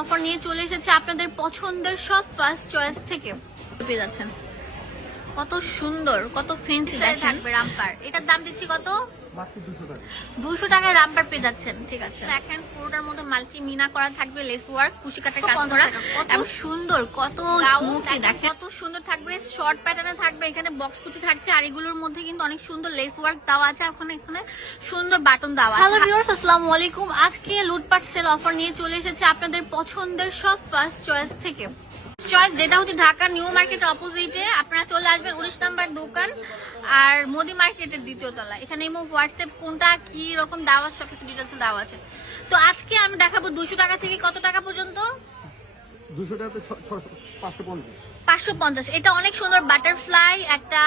Offer নিয়ে চলে এসেছে আপনাদের পছন্দের সব ফার্স্ট চয়েস থেকে। পেয়ে যাচ্ছেন। কত সুন্দর কত ফেন্সি দেখেন। রামপার। এটার দাম দিচ্ছি কত? টাকায় রামপার পেয়ে যাচ্ছেন ঠিক আছে। দেখেন পুরোটার মধ্যে মাল্টি মিনা করা থাকবে লেস ওয়ার্ক কুশি কাটে কাজ করা। এবং সুন্দর কত স্মুথি দেখেন দেখেন। কত সুন্দর থাকবে শর্ট প্যাটার্নে থাকবে এখানে বক্স কুচি থাকছে আর এগুলোর মধ্যে কিন্তু অনেক সুন্দর লেস ওয়ার্ক দেওয়া আছে এখন এখানে সুন্দর বাটন দেওয়া আছে। হ্যালো ভিউয়ার্স আসসালামু আলাইকুম। আজকে লুটপাট সেল অফার নিয়ে চলে এসেছে আপনাদের পছন্দের সব ফার্স্ট চয়েস থেকে। যেটা হচ্ছে ঢাকা নিউ মার্কেট অপোজিটে। আপনারা চলে আসবেন উনিশ নাম্বার দোকান আর মোদি মার্কেটের দ্বিতীয় তলা এখানে ইমো হোয়াটসঅ্যাপ কোনটা, কি রকম দেওয়া সব সবকিছু ডিটেলস দেওয়া আছে। তো আজকে আমি দেখাবো দুশো টাকা থেকে কত টাকা পর্যন্ত? দুশো টাকা পাঁচশো পঞ্চাশ। পাঁচশো পঞ্চাশ। এটা অনেক সুন্দর বাটারফ্লাই, একটা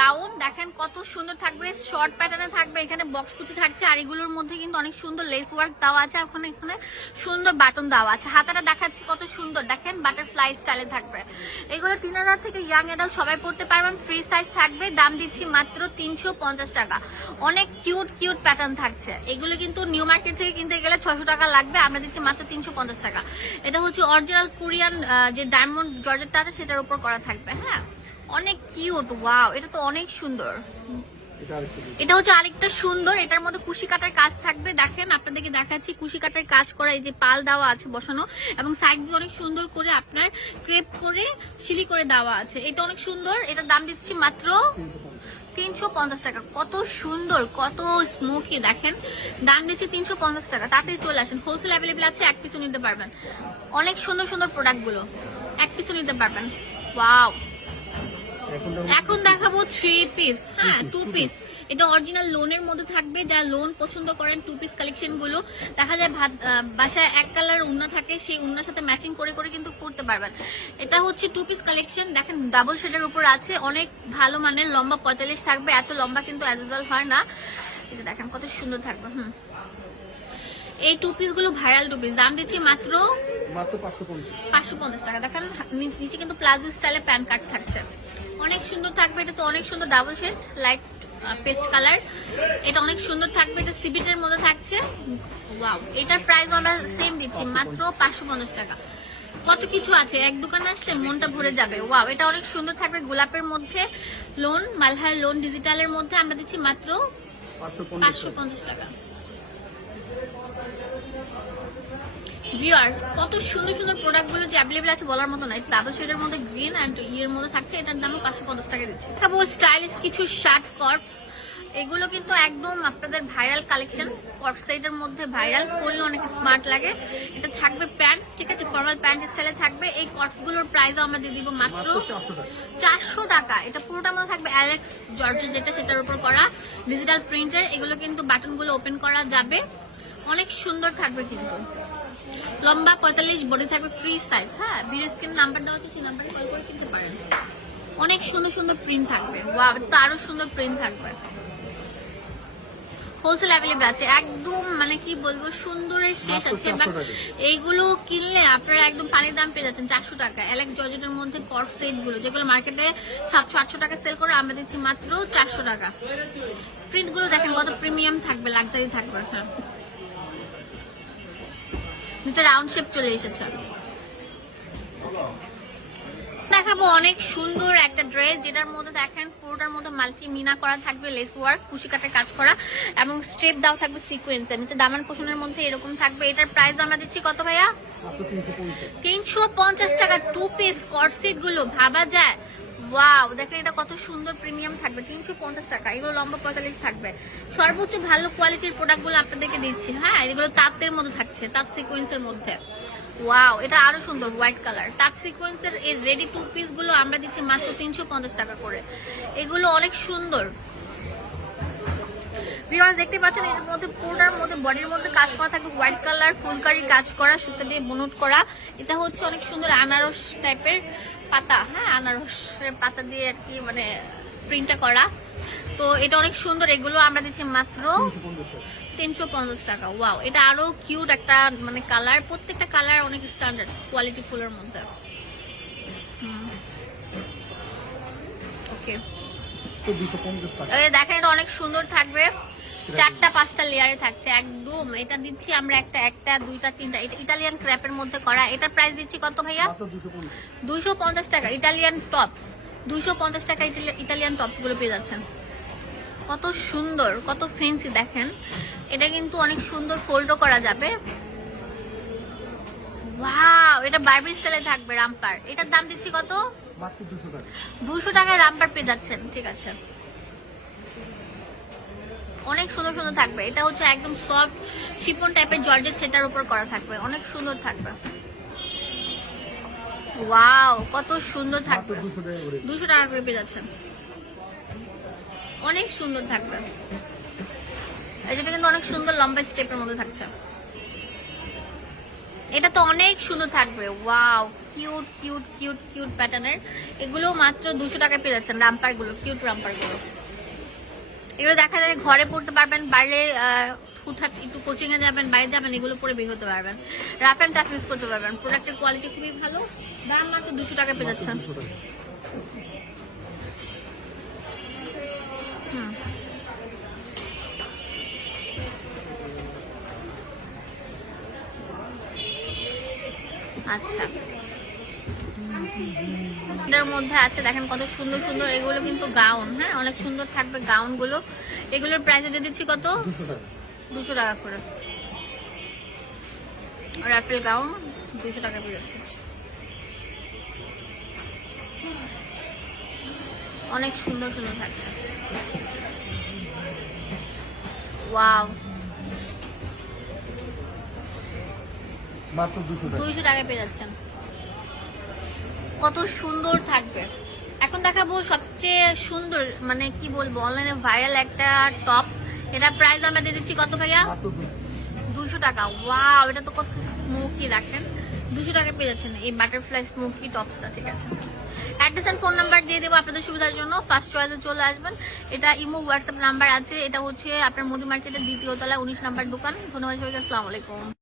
গাউন। দেখেন কত সুন্দর থাকবে, শর্ট প্যাটার্নে থাকবে, এখানে বক্স কুচি থাকছে, আর এগুলোর মধ্যে কিন্তু অনেক সুন্দর লেস ওয়ার্ক দেওয়া আছে এখন এখানে সুন্দর বাটন দেওয়া আছে। হাতাটা দেখাচ্ছি কত সুন্দর। দেখেন বাটারফ্লাই স্টাইলে থাকবে। এগুলো তিন হাজার থেকে ইয়াং এডাল সবাই পড়তে পারবেন ফ্রি সাইজ থাকবে। দাম দিচ্ছি মাত্র তিনশো পঞ্চাশ টাকা। অনেক কিউট কিউট প্যাটার্ন থাকছে। এগুলো কিন্তু নিউ মার্কেট থেকে কিনতে গেলে ছশো টাকা লাগবে, আমরা দিচ্ছি মাত্র তিনশো পঞ্চাশ টাকা। এটা হচ্ছে অরিজিনাল কোরিয়ান যে ডায়মন্ড জর্জেটটা আছে সেটার উপর করা থাকবে হ্যাঁ? অনেক কিউট ওয়াও এটা তো অনেক সুন্দর। এটা। এটা হচ্ছে আরেকটা সুন্দর এটার মধ্যে কুশি কাটার কাজ থাকবে। দেখেন আপনাদেরকে দেখাচ্ছি কুশি কাটার কাজ করা এই যে পাল দেওয়া আছে বসানো এবং সাইড দিয়ে অনেক সুন্দর করে আপনার ক্রেপ করে সিলি করে দেওয়া আছে। এটা অনেক সুন্দর এটার দাম দিচ্ছি মাত্র তিনশো পঞ্চাশ টাকা। কত সুন্দর কত স্মোকি দেখেন। দাম দিচ্ছে তিনশো পঞ্চাশ টাকা। তাড়াতাড়ি চলে আসেন। হোলসেল অ্যাভেলেবেল আছে এক পিসও নিতে পারবেন। অনেক সুন্দর সুন্দর প্রোডাক্টগুলো। এক পিসও নিতে পারবেন। ওয়াও এখন দেখাবো থ্রি পিস হ্যাঁ টু পিস এটা অরিজিনাল লোনের মধ্যে থাকবে। যারা লোন পছন্দ করেন টু পিস কালেকশনগুলো দেখা যায় বাসায় এক কালার উন্না থাকে সেই উন্নার সাথে ম্যাচিং করে করে কিন্তু করতে পারবেন। এটা হচ্ছে টু পিস কালেকশন দেখেন ডাবল শেডের উপর আছে। অনেক ভালো মানের লম্বা পঁয়তাল্লিশ থাকবে। এত লম্বা কিন্তু অ্যাজেবল হয় না। এটা দেখেন কত সুন্দর থাকবে হুম। এই টু পিসগুলো ভাইরাল টু পিস দাম দিচ্ছি মাত্র মাত্র পাঁচশো পঞ্চাশ। পাঁচশো পঞ্চাশ টাকা। দেখেন নিচে কিন্তু প্লাজো স্টাইলে প্যান কাট থাকছে। অনেক সুন্দর থাকবে এটা তো অনেক সুন্দর double shade light paste colour. এটা অনেক সুন্দর থাকবে এটা সিবিটের মধ্যে থাকছে। ওয়াও এটার প্রাইস আমরা সেম দিচ্ছি মাত্র পাঁচশো পঞ্চাশ টাকা। কত কিছু আছে এক দোকানে আসলে মনটা ভরে যাবে। ওয়াও এটা অনেক সুন্দর থাকবে গোলাপের মধ্যে লোন মালহার লোন ডিজিটালের মধ্যে আমরা দিচ্ছি মাত্র পাঁচশো পঞ্চাশ পাঁচশো পঞ্চাশ টাকা। ভিউয়ার্স কত সুন্দর সুন্দর প্রোডাক্টগুলো যে অ্যাভেলেবল আছে বলার মতো না ডাবল শেডের মধ্যে গ্রিন অ্যান্ড ইয়ের মধ্যে থাকছে, এটার দামও পাঁচশো পঞ্চাশ টাকা দিচ্ছে। দেখাবো স্টাইলিশ কিছু শার্ট কর্পস এগুলো কিন্তু একদম আপনাদের ভাইরাল কালেকশন কর্প সাইডের মধ্যে ভাইরাল পরলে অনেক স্মার্ট লাগে। এটা থাকবে প্যান্ট ঠিক আছে? ফর্মাল প্যান্ট স্টাইলে থাকবে। এই কর্পসগুলোর প্রাইসও আমরা দিয়ে দিব মাত্র চারশো টাকা। এটা পুরোটা মধ্যে থাকবে অ্যালেক্স জর্জের যেটা সেটার উপর করা ডিজিটাল প্রিন্টার এগুলো কিন্তু বাটনগুলো ওপেন করা যাবে। অনেক সুন্দর থাকবে কিন্তু। লম্বা পঁয়তাল্লিশ বডি থাকবে ফ্রি সাইজ হ্যাঁ ভিডিও স্ক্রিন নাম্বার দেওয়া আছে সেই নাম্বারে কল করে কিনতে পারেন। অনেক সুন্দর সুন্দর প্রিন্ট থাকবে। তো আরও সুন্দর প্রিন্ট থাকবে। হোলসেল অ্যাভেলেবল আছে। একদম মানে কি বলব সুন্দরের শেষ আছে। 400 এইগুলো কিনলে আপনারা একদম পানির দাম পেয়ে যাচ্ছেন চারশো টাকা। অ্যালেক জর্জেটের মধ্যে কর্প সেটগুলো যেগুলো মার্কেটে সাতশো আটশো টাকা সেল করে আমরা দিচ্ছি মাত্র চারশো টাকা। প্রিন্টগুলো দেখেন কত প্রিমিয়াম থাকবে লাক্সারি থাকবে। হ্যাঁ। নিচে রাউন্ড শেপ চলে এসেছে। দেখাবো অনেক সুন্দর একটা ড্রেস যেটার মধ্যে দেখেন পুরোটার মধ্যে মাল্টি মিনা করা থাকবে লেস ওয়ার্ক কুশি কাটে কাজ করা এবং স্ট্রেপ দাও থাকবে সিকোয়েন্সের নিচে দামান পোষণের মধ্যে এরকম থাকবে। এটার প্রাইস আমরা দিচ্ছি কত ভাইয়া? তিনশো পঞ্চাশ। টাকা টু পিস কর্সেটগুলো ভাবা যায়। ওয়াও দেখেন এটা কত সুন্দর প্রিমিয়াম থাকবে, তিনশো পঞ্চাশ টাকা। এগুলো লম্বা পঁয়তাল্লিশ থাকবে। সর্বোচ্চ ভালো কোয়ালিটির প্রোডাক্টগুলো আপনাদেরকে দিচ্ছি হ্যাঁ? এগুলো তাঁতের মধ্যে থাকছে, তাঁত সিকোয়েন্সের মধ্যে। ওয়াও এটা আরও সুন্দর হোয়াইট কালার তাঁত সিকোয়েন্সের এই রেডি টু পিসগুলো আমরা দিচ্ছি মাত্র তিনশো পঞ্চাশ টাকা করে। এগুলো অনেক সুন্দর। ভিউয়ার্স দেখতে পাচ্ছেন এর মধ্যে পুরোটার মধ্যে বডির মধ্যে কাজ করা থাকবে হোয়াইট কালার কাজ করা সুতা দিয়ে বুনট করা। এটা হচ্ছে অনেক সুন্দর আনারস টাইপের পাতা হ্যাঁ আনারসের পাতা দিয়ে আর কি মানে প্রিন্টটা করা। তো এটা অনেক সুন্দর এগুলো আমরা দিচ্ছি মাত্র তিনশো পঞ্চাশ টাকা। ওয়াও এটা আরও কিউট একটা মানে কালার প্রত্যেকটা কালার অনেক স্ট্যান্ডার্ড কোয়ালিটি ফুলের মধ্যে। ওকে দেখেন এটা অনেক সুন্দর থাকবে। চারটা পাঁচটা লেয়ারে থাকছে একদম। এটা দিচ্ছি আমরা একটা একটা দুইটা তিনটা। এটা ইটালিয়ান ক্র্যাপের মধ্যে করা। এটার প্রাইস দিচ্ছি কত ভাইয়া? দুশো পঞ্চাশ। দুইশো পঞ্চাশ টাকা। ইটালিয়ান টপস দুইশো পঞ্চাশ টাকা ইটালি- ইটালিয়ান টপসগুলো পেয়ে যাচ্ছেন। কত সুন্দর কত ফেন্সি দেখেন। এটা কিন্তু অনেক সুন্দর ফোল্ডও করা যাবে। ওয়াও এটা বারবি স্টাইলে থাকবে রামপার। এটার দাম দিচ্ছি কত? দুশো টাকা। দুশো রামপার পেয়ে যাচ্ছেন। ঠিক আছে। অনেক সুন্দর সুন্দর থাকবে। এটা হচ্ছে একদম সফট শিপন টাইপের জর্জেট সেটার উপর করা থাকবে। অনেক সুন্দর থাকবে। ওয়াও কত সুন্দর থাকবে। দুশো টাকা করে। পেয়ে যাচ্ছেন। অনেক সুন্দর থাকবে। এই কিন্তু অনেক সুন্দর লম্বা স্টেপের মধ্যে থাকছে। এটা তো অনেক সুন্দর থাকবে। Wow cute cute cute cute প্যাটার্নের এগুলো মাত্র দুশো টাকা পেয়ে যাচ্ছেন। রাম্পারগুলো কিউট রাম্পারগুলো। এগুলো দেখা যায় ঘরে পড়তে পারবেন বাইরে হুটহাট একটু কোচিং এ যাবেন বাইরে যাবেন এগুলো পরে বের হতে পারবেন। রাফ অ্যান্ড টাফ ইউজ করতে পারবেন। প্রোডাক্টের কোয়ালিটি খুবই ভালো। দাম মাত্র দুশো টাকা পেয়ে যাচ্ছেন। আচ্ছা। এটার মধ্যে আছে দেখেন কত সুন্দর সুন্দর এগুলো কিন্তু গাউন হ্যাঁ? অনেক সুন্দর থাকবে গাউনগুলো এগুলোর প্রাইস দিয়ে দিচ্ছি কত? দুশো টাকা। করে। রাফেল গাউন দুশো টাকা পেয়ে যাচ্ছে অনেক সুন্দর সুন্দর থাকছে। ওয়াও। মাত্র দুশো টাকা। দুইশো টাকা পেয়ে যাচ্ছেন। কত সুন্দর থাকবে। এখন দেখাবো সবচেয়ে সুন্দর মানে কি বলব অনলাইনে ভাইরাল একটা টপ এটা প্রাইস আমরা দিয়ে দিচ্ছি কত ভাইয়া? দুশো টাকা। ওয়াও এটা তো কত স্মোকি দেখেন। দুশো টাকা পেয়ে যাচ্ছেন এই বাটারফ্লাই স্মোকি টপসটা ঠিক আছে। অ্যাড্রেস অ্যান্ড ফোন নাম্বার দিয়ে দেবো আপনাদের সুবিধার জন্য। ফার্স্ট চয়েসে চলে আসবেন। এটা ইমো হোয়াটসঅ্যাপ নাম্বার আছে। এটা হচ্ছে আপনার মুদি মার্কেটের দ্বিতীয় তলা উনিশ নাম্বার দোকান। ধন্যবাদ সবাইকে, আসসালামু আলাইকুম।